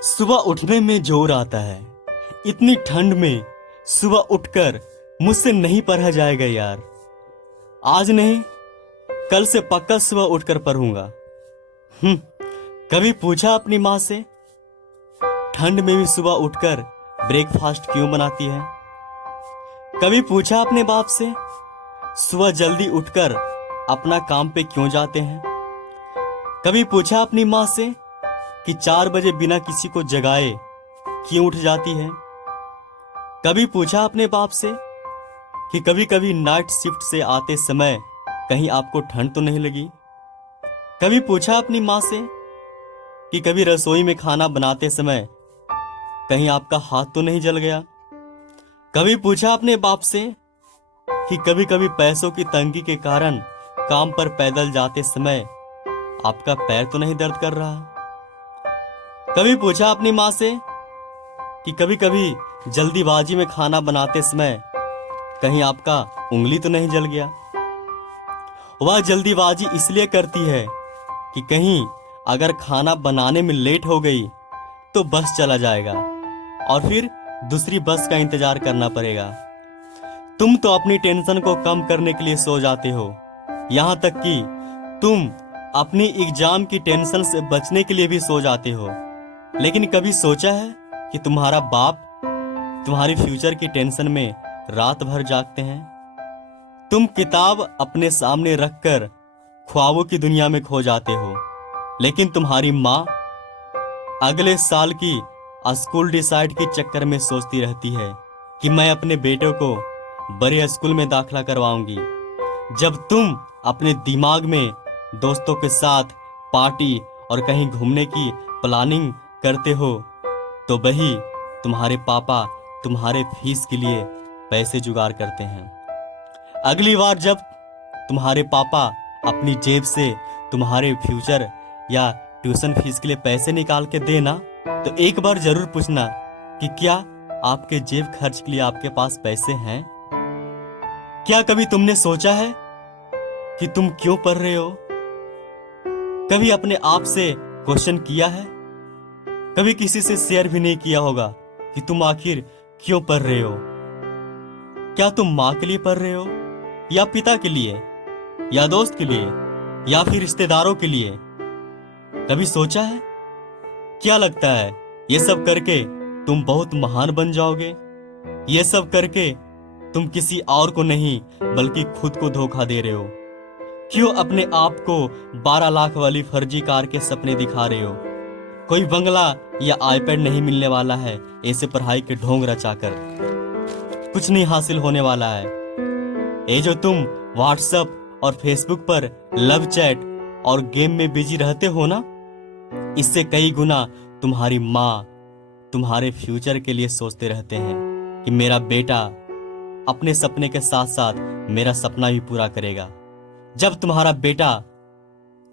सुबह उठने में जोर आता है। इतनी ठंड में सुबह उठकर मुझसे नहीं पढ़ा जाएगा यार। आज नहीं, कल से पक्का सुबह उठकर पढ़ूंगा। कभी पूछा अपनी माँ से, ठंड में भी सुबह उठकर ब्रेकफास्ट क्यों बनाती है? कभी पूछा अपने बाप से, सुबह जल्दी उठकर अपना काम पे क्यों जाते हैं? कभी पूछा अपनी माँ से कि 4 बजे बिना किसी को जगाए क्यों उठ जाती है? कभी पूछा अपने बाप से कि कभी कभी नाइट शिफ्ट से आते समय कहीं आपको ठंड तो नहीं लगी? कभी पूछा अपनी माँ से कि कभी रसोई में खाना बनाते समय कहीं आपका हाथ तो नहीं जल गया? कभी पूछा अपने बाप से कि कभी कभी पैसों की तंगी के कारण काम पर पैदल जाते समय आपका पैर तो नहीं दर्द कर रहा? कभी पूछा अपनी माँ से कि कभी कभी जल्दीबाजी में खाना बनाते समय कहीं आपका उंगली तो नहीं जल गया? वह जल्दीबाजी इसलिए करती है कि कहीं अगर खाना बनाने में लेट हो गई तो बस चला जाएगा और फिर दूसरी बस का इंतजार करना पड़ेगा। तुम तो अपनी टेंशन को कम करने के लिए सो जाते हो, यहां तक कि तुम अपनी एग्जाम की टेंशन से बचने के लिए भी सो जाते हो। लेकिन कभी सोचा है कि तुम्हारा बाप तुम्हारी फ्यूचर की टेंशन में रात भर जागते हैं? तुम किताब अपने सामने रखकर ख्वाबों की दुनिया में खो जाते हो, लेकिन तुम्हारी माँ अगले साल की स्कूल डिसाइड के चक्कर में सोचती रहती है कि मैं अपने बेटे को बड़े स्कूल में दाखिला करवाऊंगी। जब तुम अपने दिमाग में दोस्तों के साथ पार्टी और कहीं घूमने की प्लानिंग करते हो तो वही तुम्हारे पापा तुम्हारे फीस के लिए पैसे जुगाड़ करते हैं। अगली बार जब तुम्हारे पापा अपनी जेब से तुम्हारे फ्यूचर या ट्यूशन फीस के लिए पैसे निकाल के देना तो एक बार जरूर पूछना कि क्या आपके जेब खर्च के लिए आपके पास पैसे हैं? क्या कभी तुमने सोचा है कि तुम क्यों पढ़ रहे हो? कभी अपने आप से क्वेश्चन किया है? कभी किसी से शेयर भी नहीं किया होगा कि तुम आखिर क्यों पढ़ रहे हो? क्या तुम माँ के लिए पढ़ रहे हो, या पिता के लिए, या दोस्त के लिए, या फिर रिश्तेदारों के लिए? कभी सोचा है? क्या लगता है ये सब करके तुम बहुत महान बन जाओगे? ये सब करके तुम किसी और को नहीं बल्कि खुद को धोखा दे रहे हो। क्यों अपने आप को 12 लाख वाली फर्जी कार के सपने दिखा रहे हो? कोई बंगला या आईपैड नहीं मिलने वाला है ऐसे पढ़ाई के ढोंग रचाकर। कुछ नहीं हासिल होने वाला है। ये जो तुम व्हाट्सएप और फेसबुक पर लव चैट और गेम में बिजी रहते हो ना, इससे कई गुना तुम्हारी माँ तुम्हारे फ्यूचर के लिए सोचते रहते हैं कि मेरा बेटा अपने सपने के साथ साथ मेरा सपना भी पूरा करेगा। जब तुम्हारा बेटा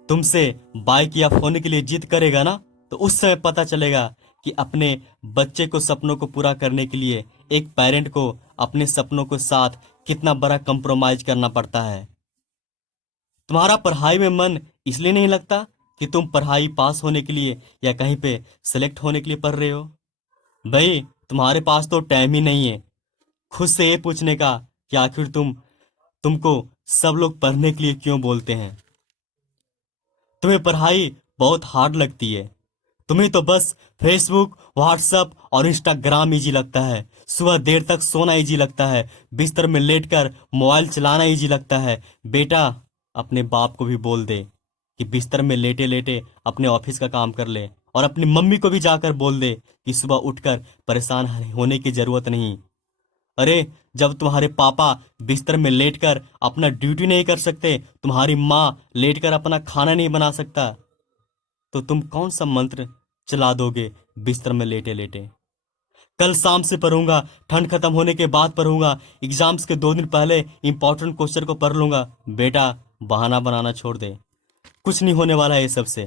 तुमसे बाइक या फोन के लिए जिद करेगा ना, तो उस समय पता चलेगा कि अपने बच्चे को सपनों को पूरा करने के लिए एक पेरेंट को अपने सपनों के साथ कितना बड़ा कंप्रोमाइज करना पड़ता है। तुम्हारा पढ़ाई में मन इसलिए नहीं लगता कि तुम पढ़ाई पास होने के लिए या कहीं पे सेलेक्ट होने के लिए पढ़ रहे हो। भाई, तुम्हारे पास तो टाइम ही नहीं है खुद से ये पूछने का कि आखिर तुमको सब लोग पढ़ने के लिए क्यों बोलते हैं। तुम्हें पढ़ाई बहुत हार्ड लगती है। तुम्हें तो बस फेसबुक, व्हाट्सएप और इंस्टाग्राम इजी लगता है। सुबह देर तक सोना इजी लगता है। बिस्तर में लेटकर मोबाइल चलाना इजी लगता है। बेटा, अपने बाप को भी बोल दे कि बिस्तर में लेटे लेटे अपने ऑफिस का काम कर ले, और अपनी मम्मी को भी जाकर बोल दे कि सुबह उठकर परेशान होने की जरूरत नहीं। अरे, जब तुम्हारे पापा बिस्तर में लेटकर अपना ड्यूटी नहीं कर सकते, तुम्हारी माँ लेटकर अपना खाना नहीं बना सकता, तो तुम कौन सा मंत्र चला दोगे बिस्तर में लेटे लेटे? कल शाम से पढ़ूंगा, ठंड खत्म होने के बाद पढ़ूंगा, एग्जाम्स के 2 दिन पहले इंपॉर्टेंट क्वेश्चन को पढ़ लूंगा। बेटा, बहाना बनाना छोड़ दे। कुछ नहीं होने वाला है, ये सबसे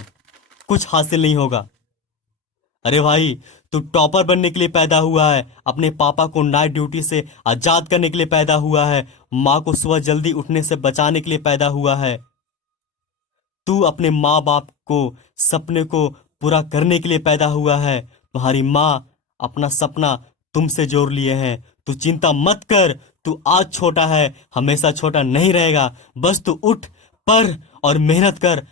कुछ हासिल नहीं होगा। अरे भाई, तू टॉपर बनने के लिए पैदा हुआ है, अपने पापा को नाइट ड्यूटी से आजाद करने के लिए पैदा हुआ है, माँ को सुबह जल्दी उठने से बचाने के लिए पैदा हुआ है। तू अपने माँ बाप को सपने को पूरा करने के लिए पैदा हुआ है। तुम्हारी माँ अपना सपना तुमसे जोड़ लिए हैं। तू चिंता मत कर, तू आज छोटा है, हमेशा छोटा नहीं रहेगा। बस तू उठ, पढ़ और मेहनत कर।